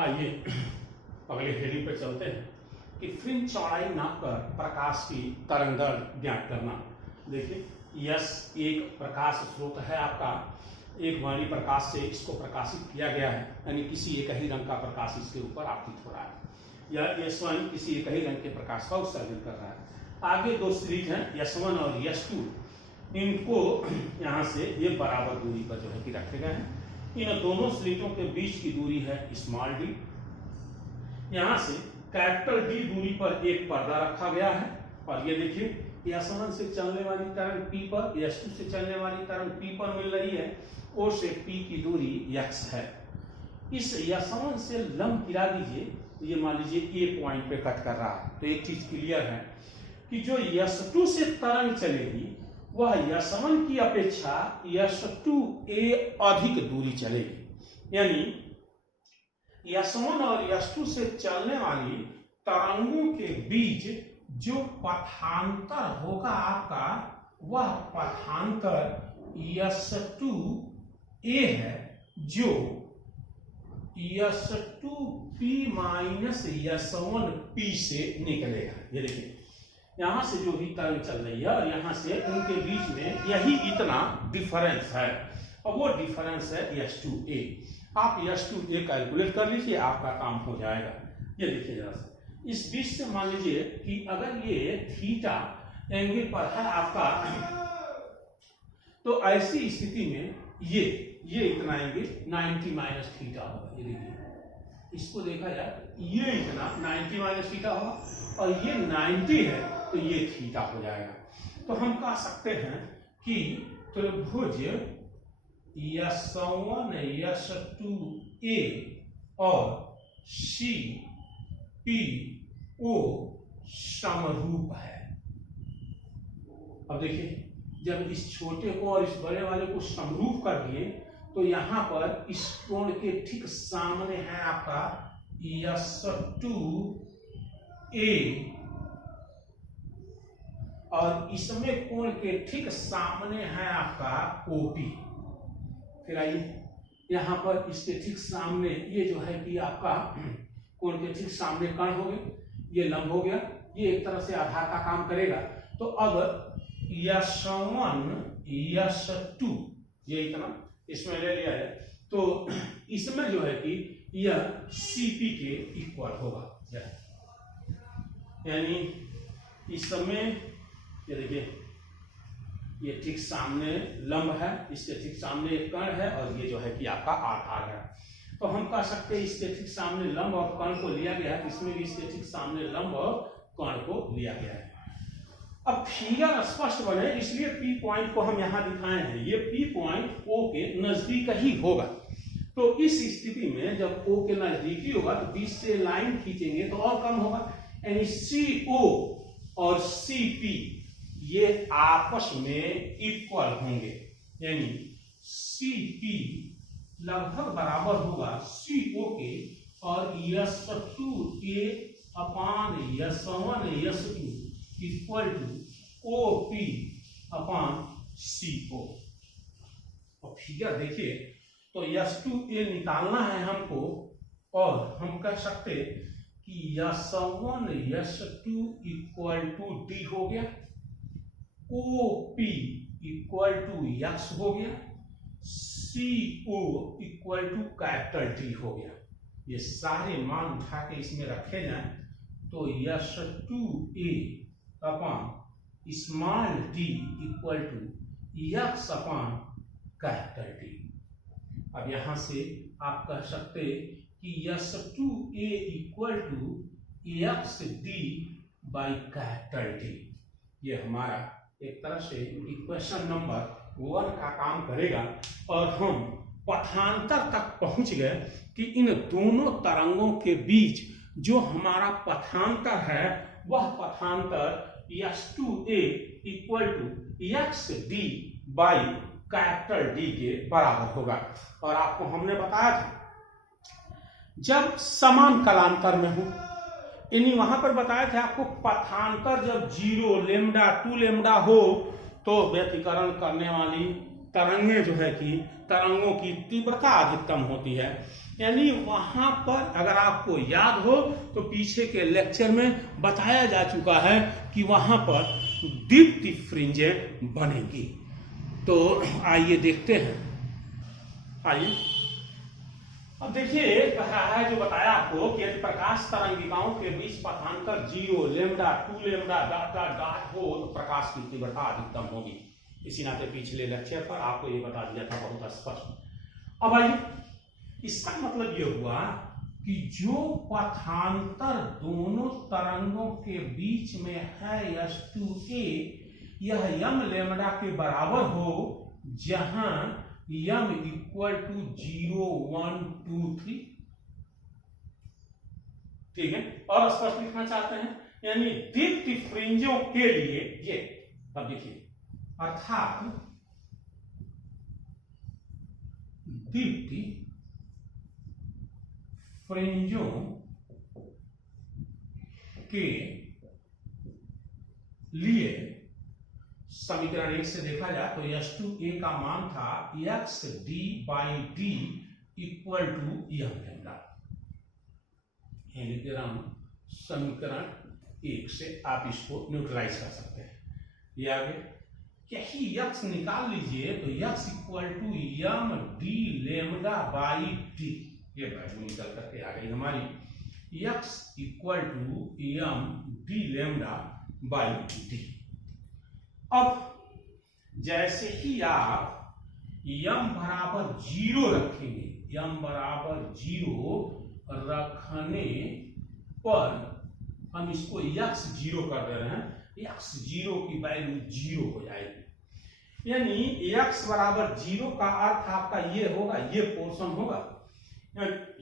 आइए अगले हेडिंग पे चलते हैं कि फ्रिंज चौड़ाई नापकर प्रकाश की तरंग दैर्ध्य ज्ञात करना। देखिए यस एक प्रकाश स्रोत है आपका, एक वर्णी प्रकाश से इसको प्रकाशित किया गया है, यानी किसी एक ही रंग का प्रकाश इसके ऊपर आपतित हो रहा है, या ये स्वयं किसी एक ही रंग के प्रकाश का उत्सर्जन कर रहा है। आगे दो स्लिट हैं S1 और S2, इनको यहाँ से ये बराबर दूरी पर जो है कि रखे गए हैं। इन दोनों स्लिटों के बीच की दूरी है स्मॉल डी। यहाँ से कैपिटल डी दूरी पर एक पर्दा रखा गया है, और ये देखिए S1 से चलने वाली तरंग P पर, S2 से चलने वाली तरंग P पर मिल रही है। O से P की दूरी x है। इस S1 से लंब गिरा दीजिए, ये मान लीजिए A पॉइंट पे कट कर रहा है, तो एक चीज क्लियर है कि जो S2 से तरंग चलेगी वह S1 की अपेक्षा S2A अधिक दूरी चलेगी, यानी S1 और S2 से चलने वाली तरंगों के बीच जो पथांतर होगा आपका, वह पथांतर S2A है, जो S2P माइनस S1P से निकलेगा। ये देखिए यहां से जो भी तरंग चल रही है और यहां से उनके बीच में यही इतना डिफरेंस है, और वो डिफरेंस है S2A। आप S2A कैलकुलेट कर लीजिए, आपका काम हो जाएगा। ये देखिए जरा सा, इस बीच से मान लीजिए कि अगर ये थीटा एंगल पर है आपका, तो ऐसी स्थिति में ये इतना एंगल 90 माइनस थीटा होगा। ये देखिए इसको देखा जाए, ये इतना 90 माइनस थीटा होगा, और ये 90 है तो ये थीटा हो जाएगा। तो हम कह सकते हैं कि त्रिभुज S1 S2A और CPO समरूप है। अब देखिए जब इस छोटे को और इस बड़े वाले को समरूप कर दिए, तो यहां पर इस कोण के ठीक सामने है आपका S2A, और इसमें कोण के ठीक सामने है आपका OP। फिर आइए यहां पर इसके ठीक सामने ये जो है कि आपका कोण के ठीक सामने कर्ण हो गए, ये लंब हो गया, ये एक तरह से आधार का काम करेगा। तो अब S1 S2 ये इतना इसमें ले लिया है, तो इसमें जो है कि यह CP के इक्वल होगा, यानी इस समय ये देखिए ये ठीक सामने लंब है, इसके ठीक सामने एक कर्ण है, और ये जो है कि आपका आधार है। तो हम कह सकते हैं इसके ठीक सामने लंब और कर्ण को लिया गया है, इसमें भी इसके ठीक सामने लंब और कर्ण को लिया गया है। अब फिगर स्पष्ट बने इसलिए P पॉइंट को हम यहां दिखाए हैं, ये P पॉइंट O के नजदीक ही होगा। तो इस स्थिति में जब O के नजदीकी होगा तो बीच से लाइन खींचेंगे तो और कम होगा, यानी CO और CP ये आपस में इक्वल होंगे, यानी CP लगभग बराबर होगा CO के, और S2A upon S1 S2 equal to OP upon CO। और फिगर देखिए, तो S2A निकालना है हमको, और हम कह सकते कि S1 S2 equal to D हो गया, OP इक्वल टू X हो गया, CO equal to capital T हो गया। ये सारे मान उठा के इसमें रखे जाएं तो S2A upon small d equal to X upon capital T। अब यहां से आप कह सकते कि S2A equal to XD by capital T। ये हमारा एक तरह से इक्वेशन नंबर 1 का काम करेगा, और हम पथांतर तक पहुंच गए कि इन दोनों तरंगों के बीच जो हमारा पथांतर है वह पथांतर S2A equal to XD by capital D के बराबर होगा। और आपको हमने बताया था जब समान कलांतर में हो, यानी वहां पर बताया था आपको पथांतर जब 0 लैम्डा 2 लैम्डा हो तो व्यतिकरण करने वाली तरंगें जो है कि तरंगों की तीव्रता अधिकतम होती है। यानी वहां पर अगर आपको याद हो तो पीछे के लेक्चर में बताया जा चुका है कि वहां पर दीप्ति फ्रिंजें बनेगी। तो आइए देखते हैं। आइए अब देखिए, कह रहा है जो बताया आपको कि यदि प्रकाश तरंगिकाओं के बीच पथांतर 0 lambda 2 lambda dot dot dot हो तो प्रकाश की तीव्रता अधिकतम होगी। इसी नाते पिछले लेक्चर पर आपको ये बता दिया था बहुत स्पष्ट। अब आइए, इसका मतलब ये हुआ कि जो पथांतर दोनों तरंगों के बीच में है S2A, यह m लेमडा के बराबर हो, जहां m इक्वल टू 0 1 2 3। ठीक है, और स्पष्ट लिखना चाहते हैं, यानी दीप्ति फ्रिंजों के लिए ये, अब देखिए, अर्थात दीप्ति फ्रिंजों के लिए समीकरण 1 से देखा जाए तो S2A का मान था xd/d equal to m lambda. लिख दे रहा हूं, समीकरण 1 से आप इसको न्यूट्रलाइज कर सकते हैं। ये आगे यही x निकाल लीजिए तो x equal to m d lambda by d, ये वैल्यू निकल करके आ गई हमारी x equal to m d lambda by d। अब जैसे ही आप m बराबर 0 रखेंगे, m बराबर 0 रखने पर हम इसको x 0 कर दे रहे हैं, x 0 की वैल्यू 0 हो जाएगी। यानी x बराबर 0 का अर्थ आपका ये होगा, ये पोर्शन होगा,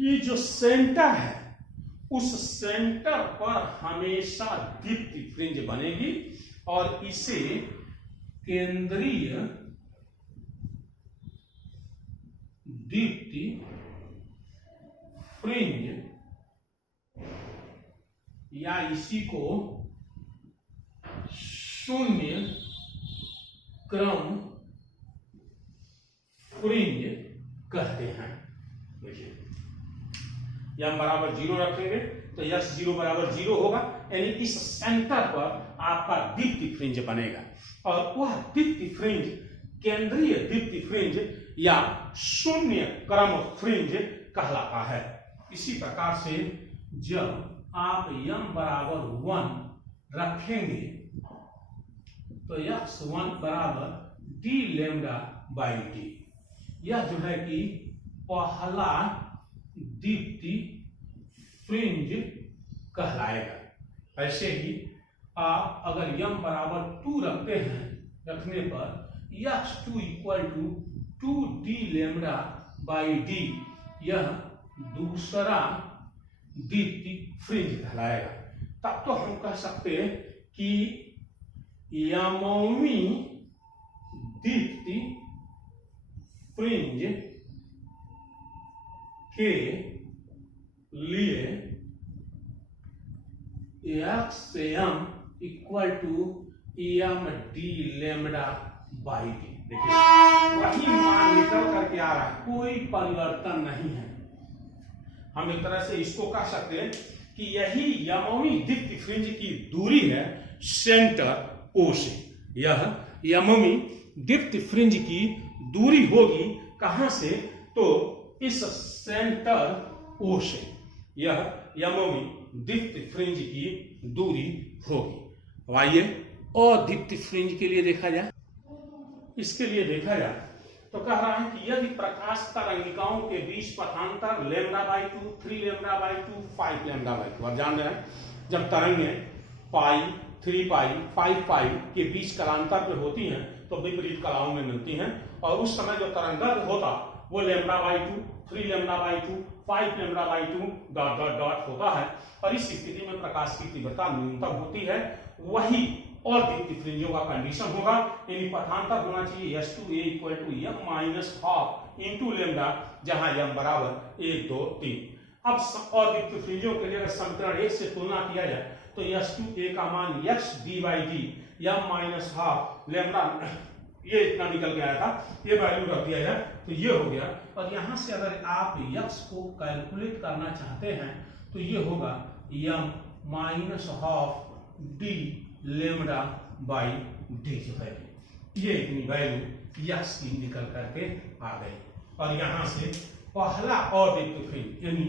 ये जो सेंटर है उस सेंटर पर हमेशा दीप्ति फ्रिंज बनेगी और इसे केंद्रीय दीप्ति फ्रिंज या इसी को शून्य क्रम फ्रिंज कहते हैं। देखिए, m बराबर 0 रखेंगे तो s 0 बराबर 0 होगा, यानी इस सेंटर पर आपका दीप्ति फ्रिंज बनेगा और वह दीप्ति फ्रिंज केंद्रीय दीप्ति फ्रिंज या शून्य क्रम फ्रिंज कहलाता है। इसी प्रकार से जब आप m बराबर 1 रखेंगे तो x1 बराबर d लेमडा बाई d, यह जो है कि पहला दीप्ति फ्रिंज कहलाएगा। ऐसे ही आप अगर m बराबर 2 रखते हैं, रखने पर x2 equal to 2d lambda by d, यह दूसरा दीप्ति फ्रिंज कहलाएगा। तब तो हम कह सकते हैं कि यमौमी दीप्ति फ्रिंज के लिए x से m equal to m d lambda by d। देखिए, वही मान निकल करके आ रहा है, कोई परिवर्तन नहीं है। हम एक तरह से इसको कह सकते हैं कि यही यमौमी दीप्ति फ्रिंज की दूरी है सेंटर O से। यह यमौमी दीप्ति फ्रिंज की दूरी होगी कहां से, तो इस सेंटर O से यह यमौमी दीप्ति फ्रिंज की दूरी होगी। अब आइए अदीप्ति फ्रिंज के लिए देखा जाए। इसके लिए देखा जाए तो कह रहा है कि यदि प्रकाश तरंगिकाओं के बीच पथांतर λ/2, 3 λ/2, 5 λ/2, और जान रहे हैं जब तरंगें पाई, 3 पाई, 5 पाई के बीच कलांतर पे होती हैं तो विपरीत कलाओं में मिलती हैं, और उस समय जो तरंगदैर्घ्य होता वो λ/2, 3 λ/2, 5 λ/2 डॉट डॉट डॉट होता है, और इस स्थिति में प्रकाश की तीव्रता न्यूनतम होती है। वही और दीप्ति फ्रिंजों का कंडीशन होगा, यानी पथांतर होना चाहिए S2A equal to m minus half into lambda, जहां m बराबर 1 2 3। अब और दीप्ति फ्रिंजों के लिए अगर समीकरण 1 से तुलना किया जाए तो S2A का मान x d/d m minus half lambda ये इतना निकल के आया था, ये वैल्यू रख दिया जाए तो ये हो गया। और यहाँ से अगर आप यक्स को कैलकुलेट करना चाहते हैं तो ये होगा m minus half D lambda by D जो है, ये इतनी वैल्यू यक्स की निकल करके आ गई। और यहाँ से पहला अद्वितीय फ्रिंज यानी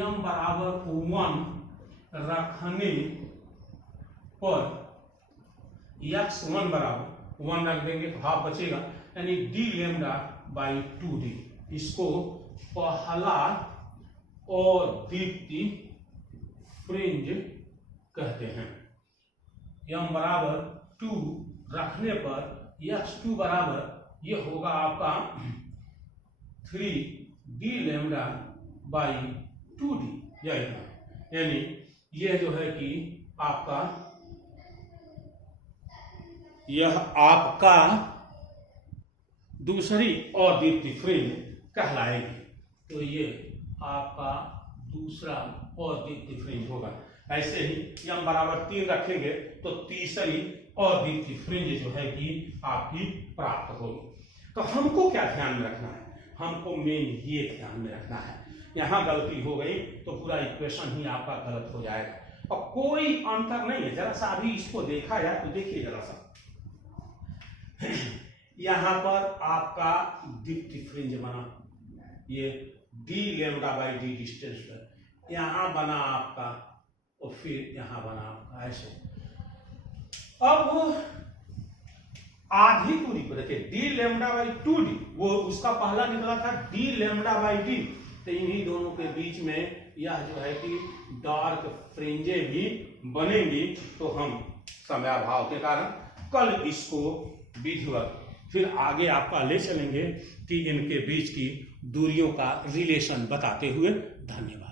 m बराबर 1 रखने पर x 1 बराबर 1 रख देंगे तो हाफ बचेगा, यानी डी लेमडा बाई 2d, इसको पहला अद्वितीय फ्रिंज कहते हैं। m बराबर 2 रखने पर x2 बराबर ये होगा आपका 3d लेमडा बाई 2d, यानी यह जो है कि आपका यह आपका दूसरी अद्वितीय फ्रिंज कहलाएगी। तो ये आपका दूसरा अद्वितीय फ्रिंज होगा। ऐसे ही m बराबर 3 रखेंगे तो तीसरी अद्वितीय फ्रिंज जो है कि आपकी प्राप्त होगी। तो हमको क्या ध्यान में रखना है, हमको मेन ये ध्यान में रखना है, यहाँ गलती हो गई तो पूरा इक्वेशन ही आपका गलत हो जाएगा। और कोई अंतर नहीं है, जरा सा अभी इसको देखा जाए तो देखिए जरा सा, यहाँ पर आपका द्वितीय फ्रिंज बना, ये D lambda by D distance पर यहाँ बना आपका, और फिर यहाँ बना आपका ऐसे। अब आधी दूरी पर देखिए डी लेमडा बाई 2d, वो उसका पहला निकला था डी लेमडा बाई डी, तो इन्हीं दोनों के बीच में यह जो है कि डार्क फ्रिंजे भी बनेंगी। तो हम समयाभाव के कारण कल इसको विधिवत फिर आगे आपका ले चलेंगे कि इनके बीच की दूरियों का रिलेशन बताते हुए। धन्यवाद।